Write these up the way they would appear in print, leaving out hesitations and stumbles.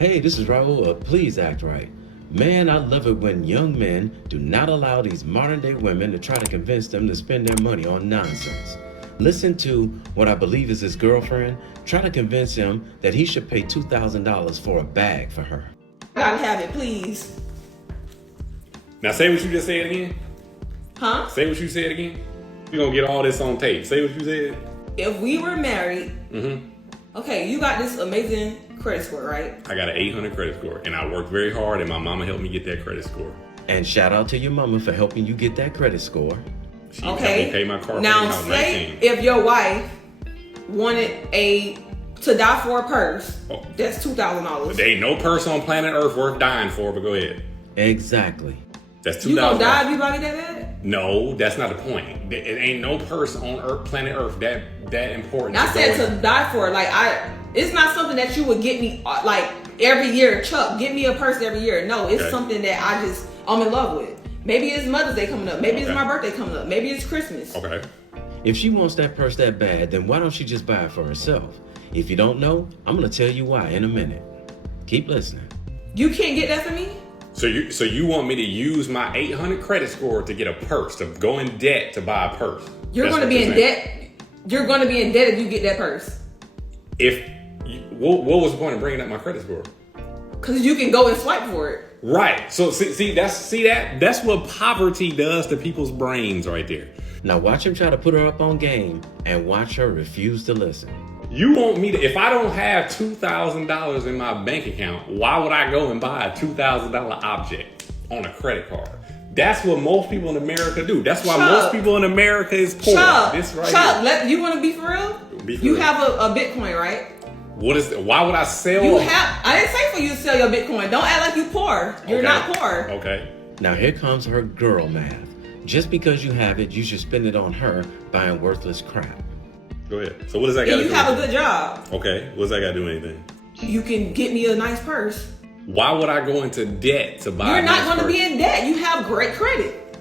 Hey, this is Raulh. Please act right. Man, I love it when young men do not allow these modern day women to try to convince them to spend their money on nonsense. Listen to what I believe is his girlfriend try to convince him that he should pay $2,000 for a bag for her. Gotta have it, please. Now say what you just said again. Huh? Say what you said again. We're gonna get all this on tape. Say what you said. If we were married, okay, you got this amazing credit score, right? I got an 800 credit score, and I worked very hard, and my mama helped me get that credit score. And shout out to your mama for helping you get that credit score. She helped me pay my car now, payment. I was say 19. if your wife wanted to die for a purse, that's $2,000. There ain't no person on planet Earth worth dying for, but go ahead. Exactly. That's $2,000. You gonna die if you buy me that bag? No, that's not the point. It ain't no person on Earth, planet Earth that important. I said to die for it. It's not something that you would get me like every year. Chuck, get me a purse every year. No, it's something that I'm in love with. Maybe it's Mother's Day coming up. Maybe it's my birthday coming up. Maybe it's Christmas. Okay. If she wants that purse that bad, then why don't she just buy it for herself? If you don't know, I'm gonna tell you why in a minute. Keep listening. You can't get that for me? So you want me to use my 800 credit score to get a purse, to go in debt to buy a purse? You're going to be in debt. You're going to be in debt if you get that purse. What was the point of bringing up my credit score? Because you can go and swipe for it. Right. So that's what poverty does to people's brains right there. Now watch him try to put her up on game and watch her refuse to listen. You want me to, if I don't have $2,000 in my bank account, why would I go and buy a $2,000 object on a credit card? That's what most people in America do. That's why most people in America is poor. Chuck, here. You want to be for real? You have a Bitcoin, right? Why would I sell? I didn't say for you to sell your Bitcoin. Don't act like you poor. You're not poor. Okay. Now here comes her girl math. Just because you have it, you should spend it on her buying worthless crap. Go ahead. So what does that got to do? You have a good job. Okay. What does that got to do with anything? You can get me a nice purse. Why would I go into debt to buy You're not going to be in debt. You have great credit.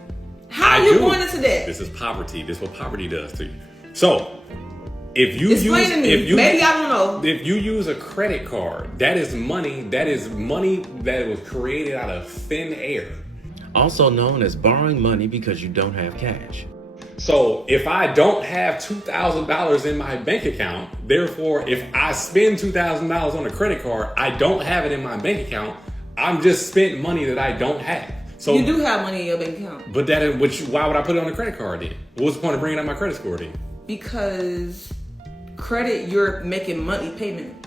How are you going into debt? This is poverty. This is what poverty does to you. So, if you maybe I don't know. If you use a credit card, that is money that was created out of thin air. Also known as borrowing money because you don't have cash. So if I don't have $2,000 in my bank account, therefore, if I spend $2,000 on a credit card, I don't have it in my bank account. I'm just spent money that I don't have. So you do have money in your bank account. But why would I put it on a credit card then? What's the point of bringing up my credit score then? Because credit, you're making monthly payments.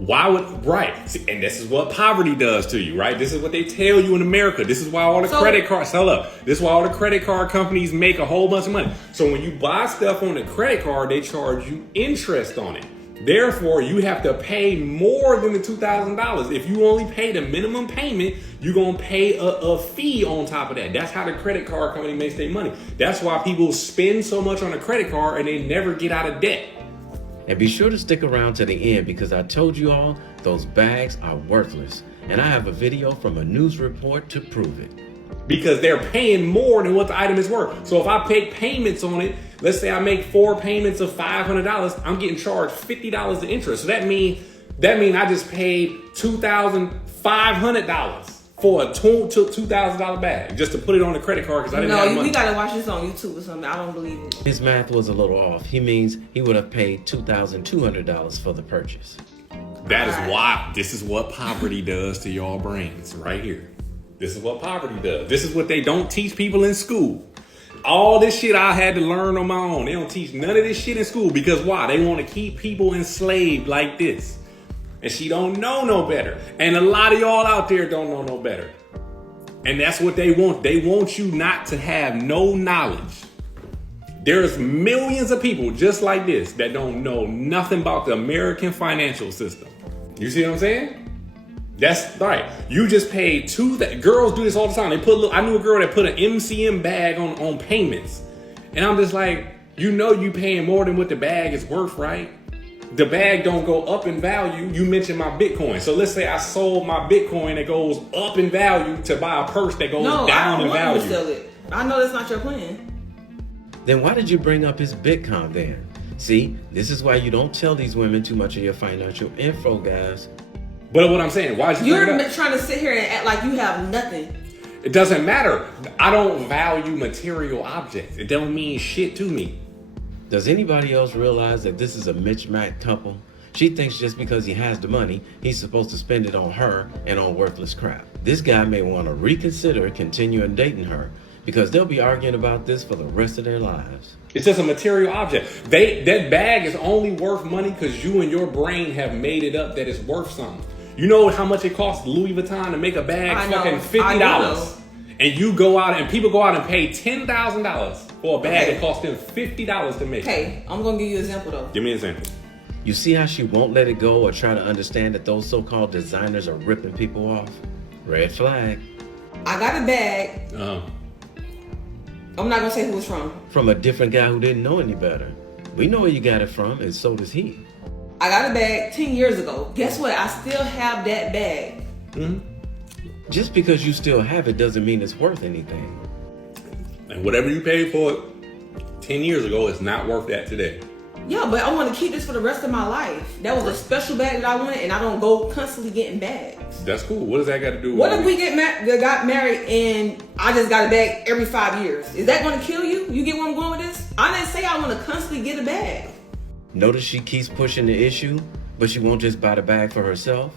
Right. See, and this is what poverty does to you, right? This is what they tell you in America. This is why all the credit cards sell up. This is why all the credit card companies make a whole bunch of money. So when you buy stuff on the credit card, they charge you interest on it. Therefore, you have to pay more than the $2,000. If you only pay the minimum payment, you're going to pay a fee on top of that. That's how the credit card company makes their money. That's why people spend so much on a credit card and they never get out of debt. And be sure to stick around to the end because I told you all those bags are worthless. And I have a video from a news report to prove it. Because they're paying more than what the item is worth. So if I pay payments on it, let's say I make 4 payments of $500, I'm getting charged $50 of interest. So that mean I just paid $2,500 for a $2,000 bag just to put it on the credit card because I didn't have money. No, we gotta watch this on YouTube or something. I don't believe it. His math was a little off. He means he would have paid $2,200 for the purchase. That is why this is what poverty does to your brains right here. This is what poverty does. This is what they don't teach people in school. All this shit I had to learn on my own. They don't teach none of this shit in school because why? They want to keep people enslaved like this. And she don't know no better. And a lot of y'all out there don't know no better. And that's what they want. They want you not to have no knowledge. There's millions of people just like this that don't know nothing about the American financial system. You see what I'm saying? That's right. You just paid girls do this all the time. I knew a girl that put an MCM bag on payments. And I'm just like, you paying more than what the bag is worth, right? The bag don't go up in value. You mentioned my Bitcoin. So let's say I sold my Bitcoin that goes up in value to buy a purse that goes down in value. To sell it. I know that's not your plan. Then why did you bring up his Bitcoin then? See, this is why you don't tell these women too much of your financial info, guys. But what I'm saying, why you? You're trying to sit here and act like you have nothing. It doesn't matter. I don't value material objects. It don't mean shit to me. Does anybody else realize that this is a mismatched couple? She thinks just because he has the money, he's supposed to spend it on her and on worthless crap. This guy may want to reconsider continuing dating her because they'll be arguing about this for the rest of their lives. It's just a material object. That bag is only worth money because you and your brain have made it up that it's worth something. You know how much it costs Louis Vuitton to make a bag? Fucking $50. And you go out and people go out and pay $10,000 for a bag that costs them $50 to make. Okay, I'm gonna give you an example though. Give me an example. You see how she won't let it go or try to understand that those so-called designers are ripping people off? Red flag. I got a bag. I'm not gonna say who it's from. From a different guy who didn't know any better. We know where you got it from, and so does he. I got a bag 10 years ago. Guess what? I still have that bag. Just because you still have it doesn't mean it's worth anything. And whatever you paid for it 10 years ago is not worth that today. Yeah, but I want to keep this for the rest of my life. That was a special bag that I wanted, and I don't go constantly getting bags. That's cool. What does that got to do with What if we got married and I just got a bag every 5 years? Is that going to kill you? You get where I'm going with this? I didn't say I want to constantly get a bag. Notice she keeps pushing the issue, but she won't just buy the bag for herself.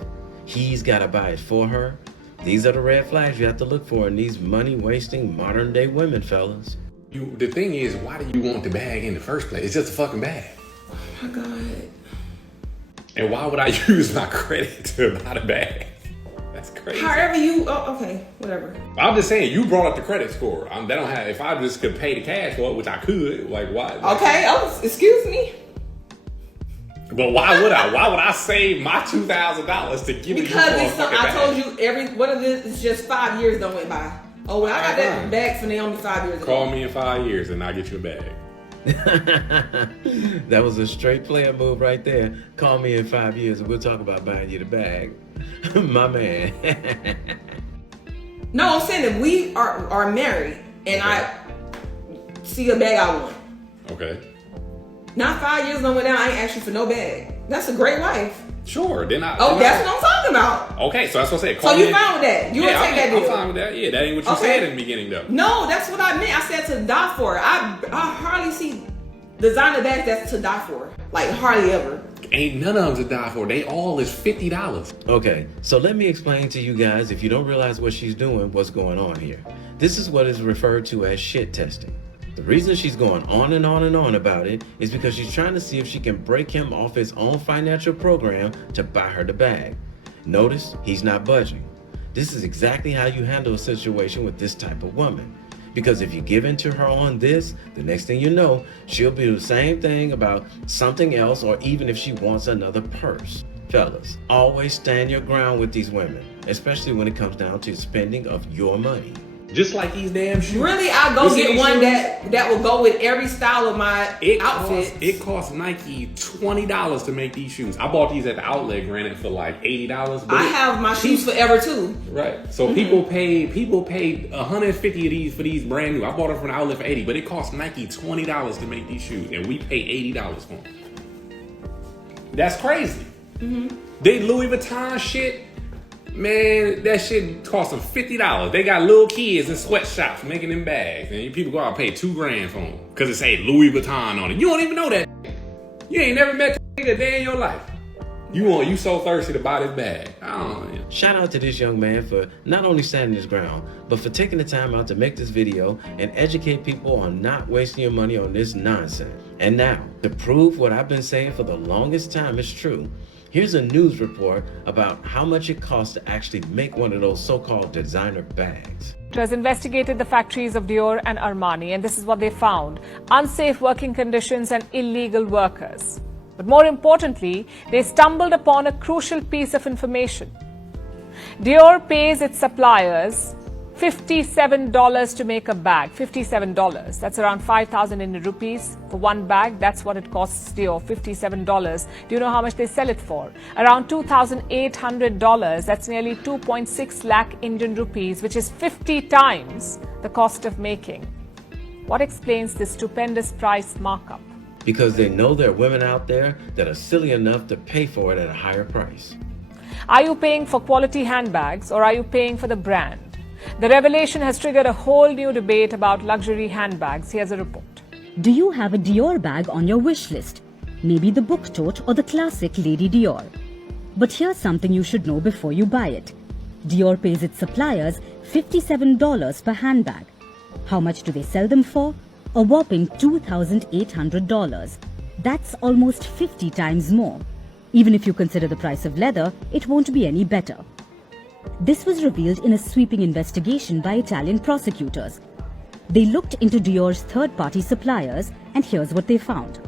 He's got to buy it for her. These are the red flags you have to look for in these money-wasting modern-day women, fellas. The thing is, why do you want the bag in the first place? It's just a fucking bag. Oh my God. And why would I use my credit to buy the bag? That's crazy. However you, okay, whatever. I'm just saying, you brought up the credit score. They don't have. If I just could pay the cash for it, which I could, like why? Okay, excuse me. But why would I? Why would I save my $2,000 to give because you for a I told you one of this is just 5 years don't went by. Oh, well, I got that bag for Naomi 5 years ago. Call me in 5 years and I'll get you a bag. That was a straight player move right there. Call me in 5 years and we'll talk about buying you the bag. My man. No, I'm saying that we are married and I see a bag I want. Okay. Not 5 years don't went down, I ain't asked you for no bag. That's a great wife. Sure, that's what I'm talking about. Okay, so that's what I said. So you fine with that? You would take that deal? I'm fine with that. Yeah, that ain't what you said in the beginning, though. No, that's what I meant. I said to die for. I hardly see designer bags that's to die for. Like hardly ever. Ain't none of them to die for. They all is $50. Okay, so let me explain to you guys, if you don't realize what she's doing, what's going on here. This is what is referred to as shit testing. The reason she's going on and on and on about it is because she's trying to see if she can break him off his own financial program to buy her the bag. Notice he's not budging. This is exactly how you handle a situation with this type of woman. Because if you give in to her on this, the next thing you know, she'll do the same thing about something else, or even if she wants another purse. Fellas, always stand your ground with these women, especially when it comes down to spending of your money. Just like these damn shoes. Really, I'll go get one that will go with every style of my outfit. It costs Nike $20 to make these shoes. I bought these at the outlet, granted, for like $80. But I have my shoes forever too. Right. So people paid $150 of these for these brand new. I bought them from the outlet for $80, but it cost Nike $20 to make these shoes, and we pay $80 for them. That's crazy. They Louis Vuitton shit. Man, that shit cost them $50. They got little kids in sweatshops making them bags, and people go out and pay $2,000 for them because it say Louis Vuitton on it. You don't even know that. You ain't never met that nigga a day in your life. You so thirsty to buy this bag. I don't know. Shout out to this young man for not only standing his ground, but for taking the time out to make this video and educate people on not wasting your money on this nonsense. And now, to prove what I've been saying for the longest time is true, here's a news report about how much it costs to actually make one of those so-called designer bags. It has investigated the factories of Dior and Armani, and this is what they found: unsafe working conditions and illegal workers. But more importantly, they stumbled upon a crucial piece of information. Dior pays its suppliers $57 to make a bag. $57. That's around 5,000 Indian rupees for one bag. That's what it costs Dior, $57. Do you know how much they sell it for? Around $2,800. That's nearly 2.6 lakh Indian rupees, which is 50 times the cost of making. What explains this stupendous price markup? Because they know there are women out there that are silly enough to pay for it at a higher price. Are you paying for quality handbags or are you paying for the brand? The revelation has triggered a whole new debate about luxury handbags. Here's a report. Do you have a Dior bag on your wish list? Maybe the book tote or the classic Lady Dior. But here's something you should know before you buy it. Dior pays its suppliers $57 per handbag. How much do they sell them for? A whopping $2,800. That's almost 50 times more. Even if you consider the price of leather, it won't be any better. This was revealed in a sweeping investigation by Italian prosecutors. They looked into Dior's third-party suppliers, and here's what they found.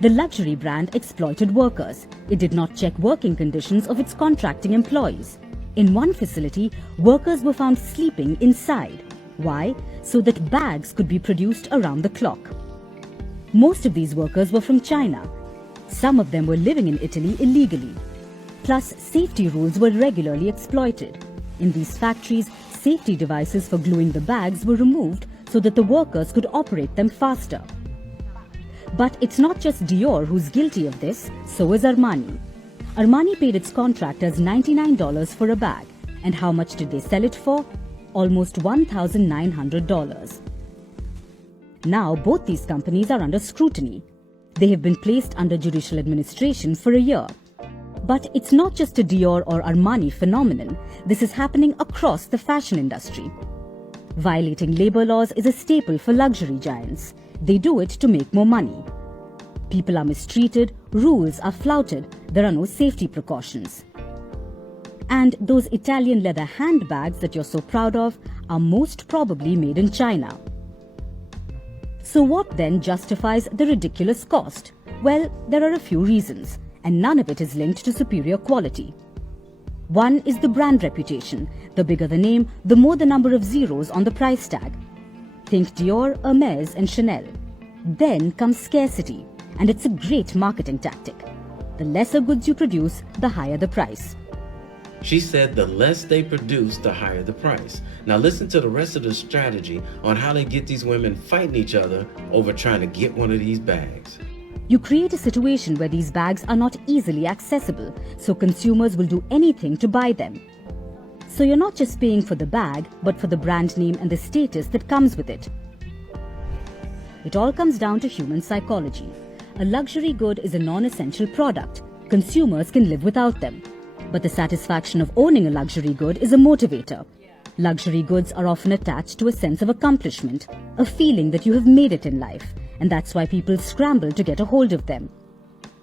The luxury brand exploited workers. It did not check working conditions of its contracting employees. In one facility, workers were found sleeping inside. Why? So that bags could be produced around the clock. Most of these workers were from China. Some of them were living in Italy illegally. Plus, safety rules were regularly exploited. In these factories, safety devices for gluing the bags were removed so that the workers could operate them faster. But it's not just Dior who's guilty of this, so is Armani. Armani paid its contractors $99 for a bag. And how much did they sell it for? Almost $1,900. Now, both these companies are under scrutiny. They have been placed under judicial administration for a year. But it's not just a Dior or Armani phenomenon. This is happening across the fashion industry. Violating labor laws is a staple for luxury giants. They do it to make more money. People are mistreated, rules are flouted, there are no safety precautions. And those Italian leather handbags that you're so proud of are most probably made in China. So what then justifies the ridiculous cost? Well, there are a few reasons, and none of it is linked to superior quality. One is the brand reputation. The bigger the name, the more the number of zeros on the price tag. Think Dior, Hermes and Chanel. Then comes scarcity, and it's a great marketing tactic. The lesser goods you produce, the higher the price. She said the less they produce, the higher the price. Now listen to the rest of the strategy on how they get these women fighting each other over trying to get one of these bags. You create a situation where these bags are not easily accessible, so consumers will do anything to buy them. So you're not just paying for the bag, but for the brand name and the status that comes with it. It all comes down to human psychology. A luxury good is a non-essential product. Consumers can live without them. But the satisfaction of owning a luxury good is a motivator. Luxury goods are often attached to a sense of accomplishment, a feeling that you have made it in life, and that's why people scramble to get a hold of them.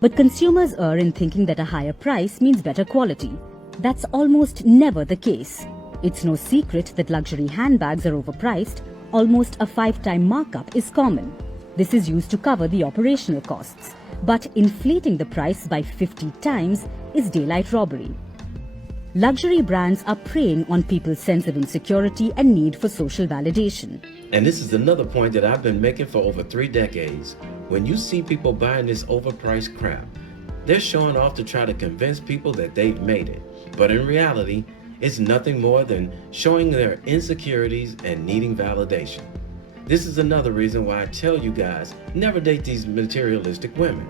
But consumers err in thinking that a higher price means better quality. That's almost never the case. It's no secret that luxury handbags are overpriced. Almost a 5-time markup is common. This is used to cover the operational costs. But inflating the price by 50 times is daylight robbery. Luxury brands are preying on people's sense of insecurity and need for social validation. And this is another point that I've been making for over 3 decades. When you see people buying this overpriced crap, they're showing off to try to convince people that they've made it. But in reality, it's nothing more than showing their insecurities and needing validation. This is another reason why I tell you guys, never date these materialistic women.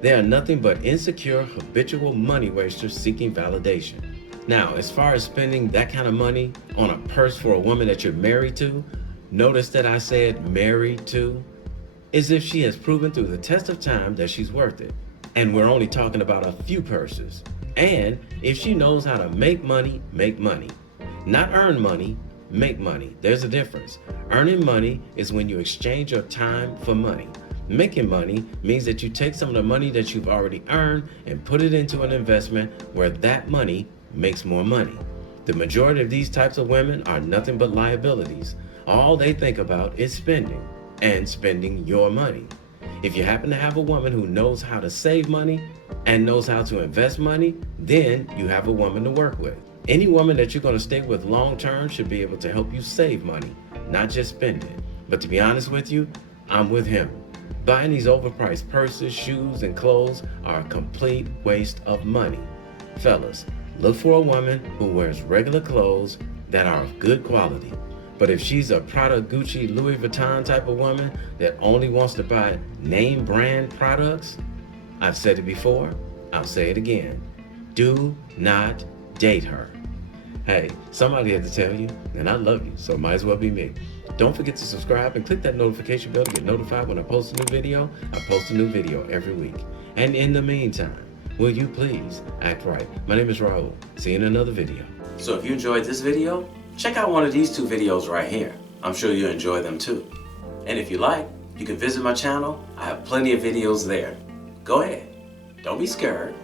They are nothing but insecure, habitual money wasters seeking validation. Now, as far as spending that kind of money on a purse for a woman that you're married to, notice that I said married to, as if she has proven through the test of time that she's worth it. And we're only talking about a few purses. And if she knows how to make money, not earn money, make money. There's a difference. Earning money is when you exchange your time for money. Making money means that you take some of the money that you've already earned and put it into an investment where that money makes more money. The majority of these types of women are nothing but liabilities. All they think about is spending, and spending your money. If you happen to have a woman who knows how to save money and knows how to invest money, then you have a woman to work with. Any woman that you're going to stay with long term should be able to help you save money, not just spend it. But to be honest with you, I'm with him. Buying these overpriced purses, shoes, and clothes are a complete waste of money. Fellas, look for a woman who wears regular clothes that are of good quality. But if she's a Prada, Gucci, Louis Vuitton type of woman that only wants to buy name brand products, I've said it before, I'll say it again. Do not date her. Hey, somebody had to tell you, and I love you, so it might as well be me. Don't forget to subscribe and click that notification bell to get notified when I post a new video. I post a new video every week. And in the meantime, will you please act right? My name is Raulh. See you in another video. So if you enjoyed this video, check out one of these 2 videos right here. I'm sure you'll enjoy them too. And if you like, you can visit my channel. I have plenty of videos there. Go ahead. Don't be scared.